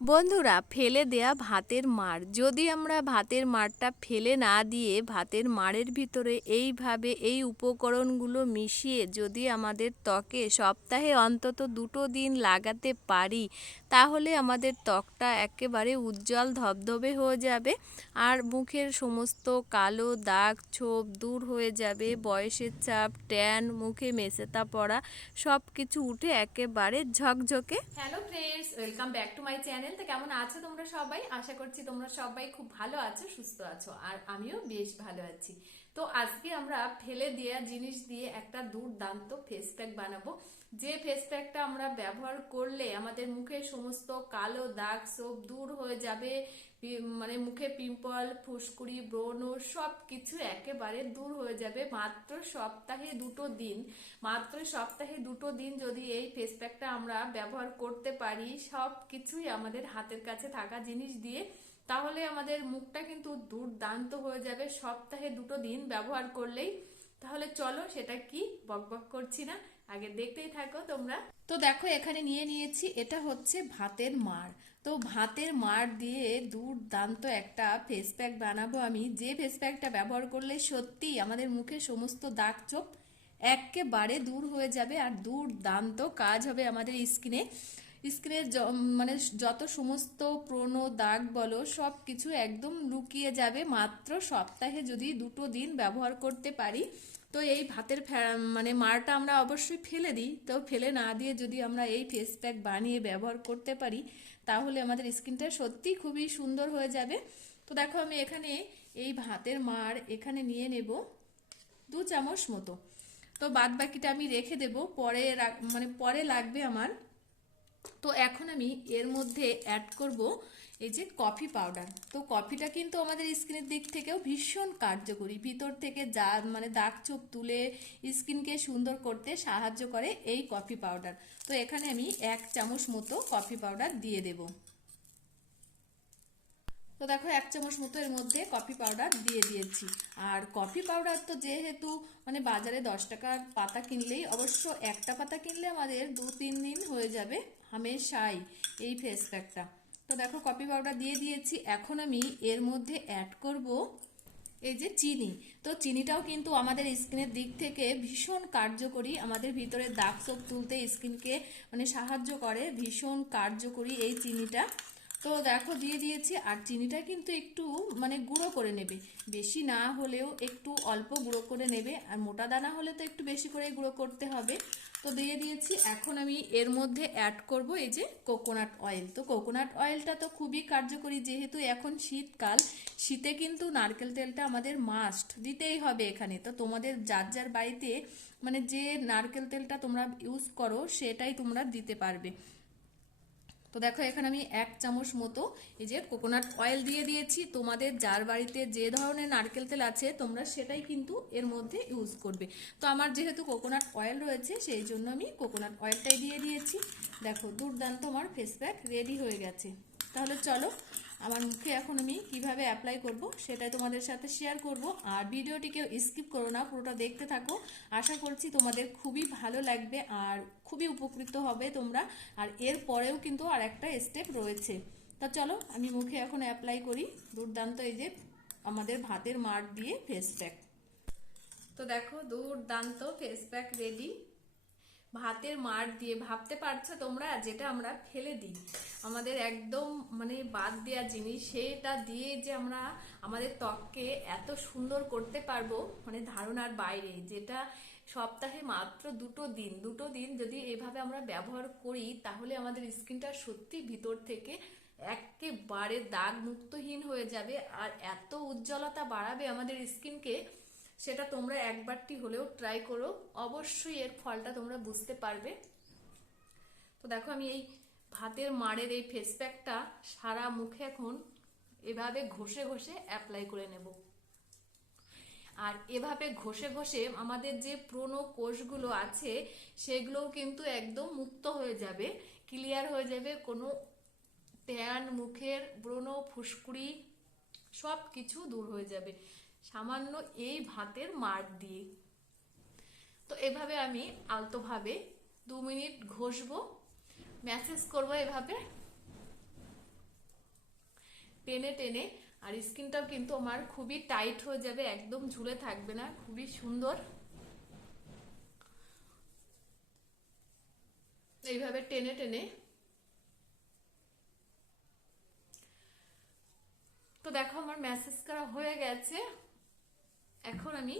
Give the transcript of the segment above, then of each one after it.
বন্ধুরা, ফেলে দেয়া ভাতের মার যদি আমরা ভাতের মারটা ফেলে না দিয়ে ভাতের মারের ভিতরে এইভাবে এই উপকরণগুলো মিশিয়ে যদি আমাদের ত্বকে সপ্তাহে অন্তত দুটো দিন লাগাতে পারি তাহলে আমাদের ত্বকটা একেবারে উজ্জ্বল ধবধবে হয়ে যাবে আর মুখের সমস্ত কালো দাগ ছোপ দূর হয়ে যাবে, বয়সের চাপ, ট্যান, মুখে মেসেতা পড়া সব কিছু উঠে একেবারে ঝকঝকে। Hello friends welcome back to my channel তো কেমন আছো তোমরা সবাই? আশা করছি তোমরা সবাই খুব ভালো আছো, সুস্থ আছো, আর আমিও বেশ ভালো আছি। তো আজকে আমরা ফেলে দেওয়া জিনিস দিয়ে একটা দুর্দান্ত ফেস প্যাক বানাবো। যে ফেস প্যাকটা আমরা ব্যবহার করলে আমাদের মুখের সমস্ত কালো দাগ সব দূর হয়ে যাবে মানে মুখে পিম্পল ফুসকুড়ি, ব্রণ সব কিছু একেবারে দূর হয়ে যাবে মাত্র সপ্তাহে দুটো দিন। মাত্র সপ্তাহে দুটো দিন যদি এই ফেস প্যাকটা আমরা ব্যবহার করতে পারি সব কিছুই আমাদের হাতের কাছে থাকা জিনিস দিয়ে তাহলে আমাদের মুখটা কিন্তু দুর্দান্ত হয়ে যাবে। সপ্তাহে দুটো দিন ব্যবহার করলেই। তাহলে চলো সেটা কি? বকবক করছি না। আগে দেখতেই থাকো তোমরা। তো দেখো, এখানে নিয়ে নিয়েছি। এটা হচ্ছে ভাতের মাড়। তো ভাতের মাড় দিয়ে দুর্দান্ত একটা ফেস প্যাক বানাবো আমি। যে ফেস প্যাকটা ব্যবহার করলে সত্যি আমাদের মুখে সমস্ত দাগ চোপ একেবারে দূর হয়ে যাবে আর দুর্দান্ত কাজ হবে আমাদের স্কিনে। স্কিনের মানে যত সমস্ত প্রণ দাগ বলো সব কিছু একদম লুকিয়ে যাবে মাত্র সপ্তাহে যদি দুটো দিন ব্যবহার করতে পারি। তো এই ভাতের মানে মারটা আমরা অবশ্যই ফেলে দিই। তো ফেলে না দিয়ে যদি আমরা এই ফেস প্যাক বানিয়ে ব্যবহার করতে পারি, তাহলে আমাদের স্কিনটা সত্যি খুবই সুন্দর হয়ে যাবে। তো দেখো আমি এখানে এই ভাতের মার এখানে নিয়ে নেব দু চামচ মতো। তো বাদ বাকিটা আমি রেখে দেব, পরে মানে পরে লাগবে আমার তো এখন আমি এর মধ্যে অ্যাড করব এই যে কফি পাউডার তো কফিটা কিন্তু আমাদের স্কিনের দিক থেকেও ভীষণ কার্যকরী। ভিতর থেকে যা মানে দাগ চোখ তুলে স্কিনকে সুন্দর করতে সাহায্য করে এই কফি পাউডার তো এখানে আমি এক চামচ মতো কফি পাউডার দিয়ে দেবো। তো দেখো এক চামচ মতো এর মধ্যে কফি পাউডার দিয়ে দিয়েছি। আর কফি পাউডার তো যেহেতু মানে বাজারে দশ টাকার পাতা কিনলেই, অবশ্য একটা পাতা কিনলে আমাদের দু তিন দিন হয়ে যাবে হামেশাই এই ফেস প্যাকটা তো দেখো কফি পাউডার দিয়ে দিয়েছি। এখন আমি এর মধ্যে অ্যাড করব এই যে চিনি। তো চিনিটাও কিন্তু আমাদের স্কিনের দিক থেকে ভীষণ কার্যকরী, আমাদের ভিতরে দাগ ছোপ তুলতে স্কিনকে মানে সাহায্য করে, ভীষণ কার্যকরী এই চিনিটা। তো দেখো, দিয়ে দিয়েছি, আর চিনিটা কিন্তু একটু মানে গুঁড়ো করে নেবে। বেশি না হলেও একটু অল্প গুঁড়ো করে নেবে। আর মোটা দানা হলে তো একটু বেশি করে গুঁড়ো করতে হবে। তো দিয়ে দিয়েছি, এখন আমি এর মধ্যে অ্যাড করব এই যে কোকোনাট অয়েল তো কোকোনাট অয়েলটা তো খুবই কার্যকরী, যেহেতু এখন শীতকাল, শীতে কিন্তু নারকেল তেলটা আমাদের মাস্ট দিতেই হবে এখানে। তো তোমাদের যার যার বাড়িতে মানে যে নারকেল তেলটা তোমরা ইউজ করো, সেটাই তোমরা দিতে পারবে। তো দেখো, এখানে আমি এক চামচ মতো এই যে কোকোনাট অয়েল দিয়ে দিয়েছি। তোমাদের যার বাড়িতে যে ধরনের নারকেল তেল আছে, তোমরা সেটাই কিন্তু এর মধ্যে ইউজ করবে। তো আমার যেহেতু কোকোনাট অয়েল রয়েছে, সেই জন্য আমি কোকোনাট অয়েলটাই দিয়ে দিয়েছি। দেখো, দুর্দান্ত আমার ফেস প্যাক রেডি হয়ে গেছে। তাহলে চলো আমার মুখে এখন আমি কীভাবে অ্যাপ্লাই করব সেটাই তোমাদের সাথে শেয়ার করব। আর ভিডিওটিকে স্কিপ করো না, পুরোটা দেখতে থাকো। আশা করছি তোমাদের খুবই ভালো লাগবে আর খুবই উপকৃত হবে তোমরা। আর এর পরেও কিন্তু আর একটা স্টেপ রয়েছে। তা চলো, আমি মুখে এখন অ্যাপ্লাই করি। দুর্দান্ত এই যে আমাদের ভাতের মার দিয়ে ফেস প্যাক তো দেখো, দুর্দান্ত ফেস প্যাক রেডি ভাতের মার দিয়ে ভাবতে পারছ তোমরা? যেটা আমরা ফেলে দিই। আমাদের একদম মানে বাদ দেওয়া জিনিস, সেটা দিয়ে যে আমরা আমাদের ত্বককে এত সুন্দর করতে পারব মানে ধারণার বাইরে, যেটা সপ্তাহে মাত্র দুটো দিন। দুটো দিন যদি এভাবে আমরা ব্যবহার করি, তাহলে আমাদের স্কিনটা সত্যি ভিতর থেকে একেবারে দাগ মুক্তহীন হয়ে যাবে, আর এত উজ্জ্বলতা বাড়াবে আমাদের স্কিনকে। সেটা তোমরা একবারটি হলেও ট্রাই করো। অবশ্যই এর ফলটা তোমরা বুঝতে পারবে। তো দেখো, আমি এই ভাতের মাড়ের এই ফেস প্যাকটা সারা মুখে এখন এভাবে ঘষে ঘষে অ্যাপ্লাই করে নেব। আর এভাবে ঘষে ঘষে আমাদের যে প্রোন কোষগুলো আছে, সেগুলোও কিন্তু একদম মুক্ত হয়ে যাবে ক্লিয়ার হয়ে যাবে। কোনো ট্যান মুখের, ব্রণ, ফুসকুড়ি সব কিছু দূর হয়ে যাবে। সামান্য এই ভাতের মার দিয়ে। তো এভাবে আমি আলতোভাবে দু মিনিট ঘষবো, ম্যাসেজ করব এভাবে। টেনে টেনে, আর স্কিনটাও কিন্তু আমার খুবই টাইট হয়ে যাবে, একদম ঝুলে থাকবে না, খুবই সুন্দর। এইভাবে টেনে টেনে। তো দেখো আমার মেসেজ করা হয়ে গেছে। এখন আমি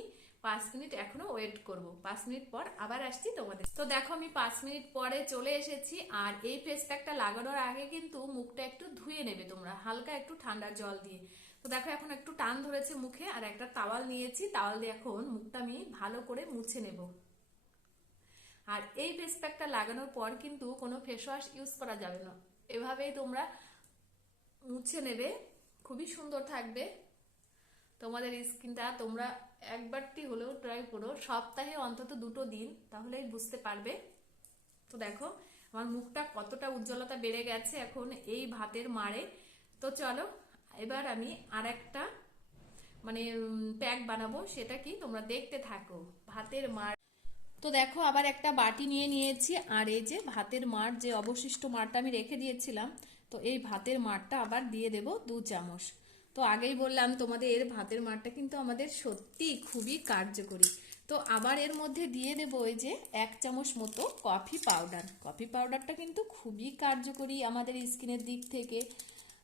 পাঁচ মিনিট এখনও ওয়েট করব। পাঁচ মিনিট পর আবার আসছি তোমাদের। তো দেখো, আমি পাঁচ মিনিট পরে চলে এসেছি, আর এই ফেস প্যাকটা লাগানোর আগে কিন্তু মুখটা একটু ধুয়ে নেবে তোমরা, হালকা একটু ঠান্ডা জল দিয়ে। তো দেখো, এখন একটু টান ধরেছে মুখে, আর একটা তাওয়াল নিয়েছি। তাওয়াল দিয়ে এখন মুখটা আমি ভালো করে মুছে নেব। আর এই ফেস প্যাকটা লাগানোর পর কিন্তু কোনো ফেস ওয়াশ ইউজ করা যাবে না। এভাবেই তোমরা মুছে নেবে, খুবই সুন্দর থাকবে। তোমাদের স্কিনটা তোমরা একবারটি হলেও ট্রাই করো। সপ্তাহে অন্তত দুটো দিন, তাহলেই বুঝতে পারবে। তো দেখো, আমার মুখটা কতটা উজ্জ্বলতা বেড়ে গেছে এখন এই ভাতের মারে তো চলো, এবার আমি আর একটা মানে প্যাক বানাবো, সেটা কি? তোমরা দেখতে থাকো। ভাতের মার তো দেখো, আবার একটা বাটি নিয়ে নিয়েছি, আর এই যে ভাতের মার যে অবশিষ্ট মারটা আমি রেখে দিয়েছিলাম, তো এই ভাতের মারটা আবার দিয়ে দেব দু চামচ। তো আগেই বললাম, তোমাদের এর ভাতের মারটা কিন্তু আমাদের সত্যি খুবই কার্যকরী। তো আবার এর মধ্যে দিয়ে দেব ওই যে এক চামচ মতো কফি পাউডার কফি পাউডারটা কিন্তু খুবই কার্যকরী আমাদের স্কিনের দিক থেকে।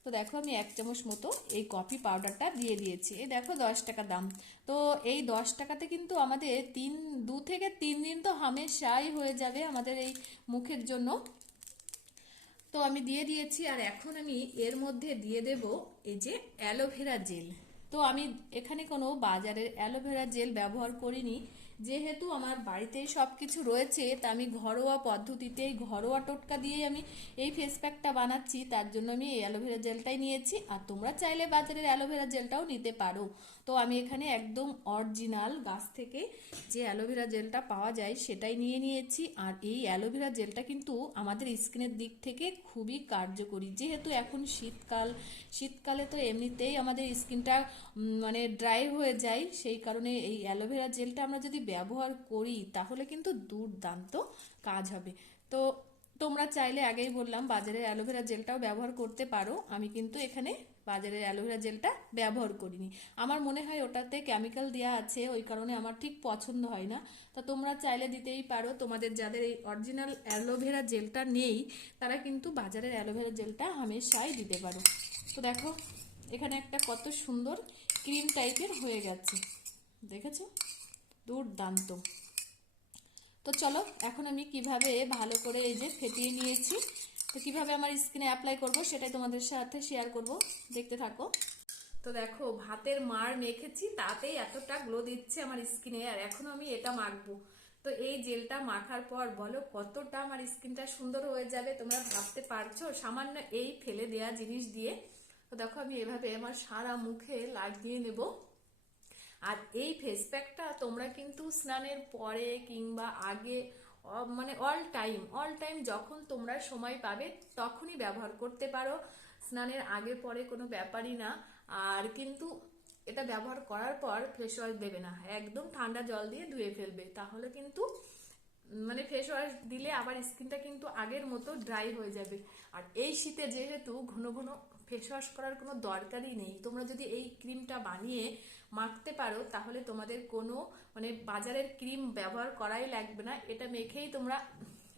তো দেখো আমি এক চামচ মতো এই কফি পাউডারটা দিয়ে দিয়েছি। এই দেখো দশ টাকা দাম। তো এই দশ টাকাতে কিন্তু আমাদের তিন, দু থেকে তিন দিন তো হামেশাই হয়ে যাবে আমাদের এই মুখের জন্য। তো আমি দিয়ে দিয়েছি আর এখন আমি এর মধ্যে দিয়ে দেব এই যে অ্যালোভেরা জেল। তো আমি এখানে কোনো বাজারের অ্যালোভেরা জেল ব্যবহার করিনি। যেহেতু আমার বাড়িতেই সব কিছু রয়েছে, তা আমি ঘরোয়া পদ্ধতিতে ঘরোয়া টোটকা দিয়েই আমি এই ফেস প্যাকটা বানাচ্ছি। তার জন্য আমি এই অ্যালোভেরা জেলটাই নিয়েছি। আর তোমরা চাইলে বাজারের অ্যালোভেরা জেলটাও নিতে পারো। তো আমি এখানে একদম অরিজিনাল গাছ থেকে যে অ্যালোভেরা জেলটা পাওয়া যায় সেটাই নিয়ে নিয়েছি। আর এই অ্যালোভেরা জেলটা কিন্তু আমাদের স্কিনের দিক থেকে খুবই কার্যকরী। যেহেতু এখন শীতকাল, শীতকালে তো এমনিতেই আমাদের স্কিনটা মানে ড্রাই হয়ে যায়, সেই কারণে এই অ্যালোভেরা জেলটা আমরা যদি ব্যবহার করি তাহলে কিন্তু দুর্দান্ত কাজ হবে। তো তোমরা চাইলে আগেই বললাম বাজারের অ্যালোভেরা জেলটাও ব্যবহার করতে পারো। আমি কিন্তু এখানে বাজারের অ্যালোভেরা জেলটা ব্যবহার করিনি। আমার মনে হয় ওটাতে কেমিক্যাল দেওয়া আছে, ওই কারণে আমার ঠিক পছন্দ হয় না। তা তোমরা চাইলে দিতেই পারো, তোমাদের যাদের এই অরিজিনাল অ্যালোভেরা জেলটা নেই, তারা কিন্তু বাজারের অ্যালোভেরা জেলটা হামেশাই দিতে পারো। তো দেখো, এখানে একটা কত সুন্দর ক্রিম টাইপের হয়ে গেছে। দেখেছ? দুর্দান্ত। তো চলো, এখন আমি কীভাবে ভালো করে এই যে ফেটিয়ে নিয়েছি তো কীভাবে আমার স্কিনে অ্যাপ্লাই করব সেটাই তোমাদের সাথে শেয়ার করব। দেখতে থাকো। তো দেখো, ভাতের মার মেখেছি, তাতেই এতটা গ্লো দিচ্ছে আমার স্কিনে আর এখন আমি এটা মাখবো। তো এই জেলটা মাখার পর বলো, কতটা আমার স্কিনটা সুন্দর হয়ে যাবে তোমরা ভাবতে পারছ? সামান্য এই ফেলে দেয়া জিনিস দিয়ে। তো দেখো, আমি এভাবে আমার সারা মুখে লাগিয়ে নেব। আর এই ফেস প্যাকটা তোমরা কিন্তু স্নানের পরে কিংবা আগে মানে অল টাইম অল টাইম যখন তোমরা সময় পাবে তখনই ব্যবহার করতে পারো। স্নানের আগে পরে কোনো ব্যাপারই না। আর কিন্তু এটা ব্যবহার করার পর ফেস ওয়াশ দেবে না। একদম ঠান্ডা জল দিয়ে ধুয়ে ফেলবে। তাহলে কিন্তু মানে ফেস ওয়াশ দিলে আবার স্কিনটা কিন্তু আগের মতো ড্রাই হয়ে যাবে। আর এই শীতে যেহেতু ঘন ঘন ফেস ওয়াশ করার কোনো দরকারই নেই। তোমরা যদি এই ক্রিমটা বানিয়ে মাখতে পারো, তাহলে তোমাদের কোনো মানে বাজারের ক্রিম ব্যবহার করাই লাগবে না। এটা মেখেই তোমরা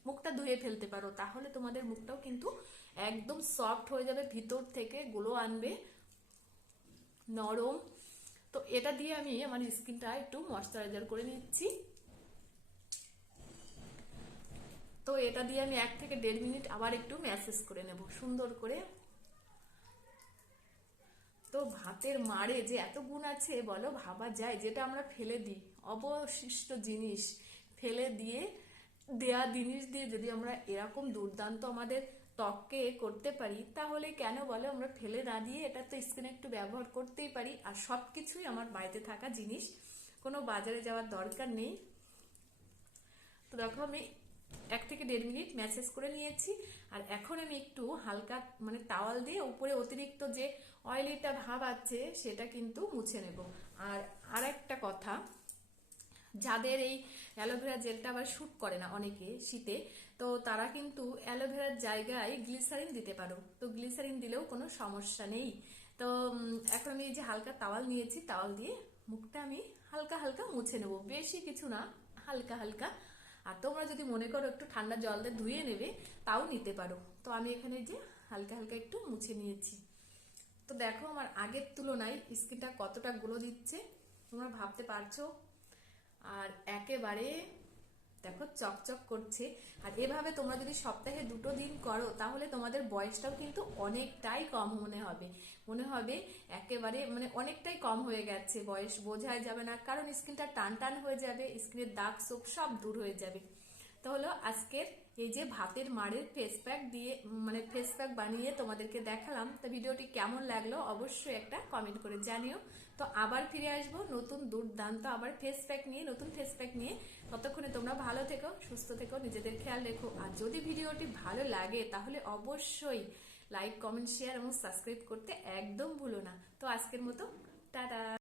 মুখটা ধুয়ে ফেলতে পারো। তাহলে তোমাদের মুখটাও কিন্তু একদম সফট হয়ে যাবে, ভিতর থেকে গ্লো আনবে, নরম। তো এটা দিয়ে আমি আমার স্কিনটা একটু ময়শ্চারাইজার করে নিচ্ছি। তো এটা দিয়ে আমি এক থেকে দেড় মিনিট আবার একটু ম্যাসেজ করে নেব, সুন্দর করে। তো ভাতের মারে যে এত গুণ আছে, বলো, ভাবা যায়। যেটা আমরা ফেলে দিই, অবশিষ্ট জিনিস ফেলে দিয়ে, দেয়া জিনিস দিয়ে যদি আমরা এরকম দুর্দান্ত আমাদের ত্বককে করতে পারি, তাহলে কেন বলো, আমরা ফেলে না দিয়ে এটা তো স্কিনে একটু ব্যবহার করতেই পারি। আর সব কিছুই আমার বাড়িতে থাকা জিনিস, কোনো বাজারে যাওয়ার দরকার নেই। তো দেখো আমি এক থেকে দেড় মিনিট ম্যাসেজ করে নিয়েছি। আর এখন আমি একটু হালকা মানে তাওয়াল দিয়ে উপরে অতিরিক্ত যে অয়েলিটা ভাব আছে, সেটা কিন্তু মুছে নেব। আর আর একটা কথা, যাদের এই অ্যালোভেরা জেলটা আবার শ্যুট করে না অনেকে শীতে, তো তারা কিন্তু অ্যালোভেরার জায়গায় গ্লিসারিন দিতে পারো। তো গ্লিসারিন দিলেও কোনো সমস্যা নেই। তো এখন আমি যে হালকা তাওয়াল নিয়েছি তাওয়াল দিয়ে মুখটা আমি হালকা হালকা মুছে নেব। বেশি কিছু না, হালকা হালকা আর তোমরা যদি মনে করো একটু ঠান্ডা জল দিয়ে ধুয়ে নেবে, তাও নিতে পারো। তো আমি এখানে যে হালকা হালকা একটু মুছে নিয়েছি। তো দেখো আমার আগের তুলনায় স্কিনটা কতটা গ্লো দিচ্ছে, তোমরা ভাবতে পারছ? আর একেবারে দেখো, চকচক করছে। আর এভাবে তোমরা যদি সপ্তাহে দুটো দিন করো, তাহলে তোমাদের বয়সটাও কিন্তু অনেকটাই কম মনে হবে। মনে হবে একেবারে মানে অনেকটাই কম হয়ে গেছে। বয়স বোঝাই যাবে না, কারণ স্কিনটা টান টান হয়ে যাবে, স্কিনের দাগ সোপ সব দূর হয়ে যাবে। তো হলো আজকের এই যে ভাতের মাড়ের ফেস প্যাক দিয়ে মানে ফেস প্যাক বানিয়ে তোমাদেরকে দেখালাম, তো ভিডিওটি কেমন লাগল অবশ্যই একটা কমেন্ট করে জানিও। তো আবার ফিরে আসব নতুন দুর্দান্ত আবার ফেস প্যাক নিয়ে, নতুন ফেস প্যাক নিয়ে। ততক্ষণে তোমরা ভালো থেকো, সুস্থ থেকো, নিজেদের খেয়াল রেখো। আর যদি ভিডিওটি ভালো লাগে, তাহলে অবশ্যই লাইক কমেন্ট শেয়ার এবং সাবস্ক্রাইব করতে একদম ভুলো না। তো আজকের মতো, টাটা!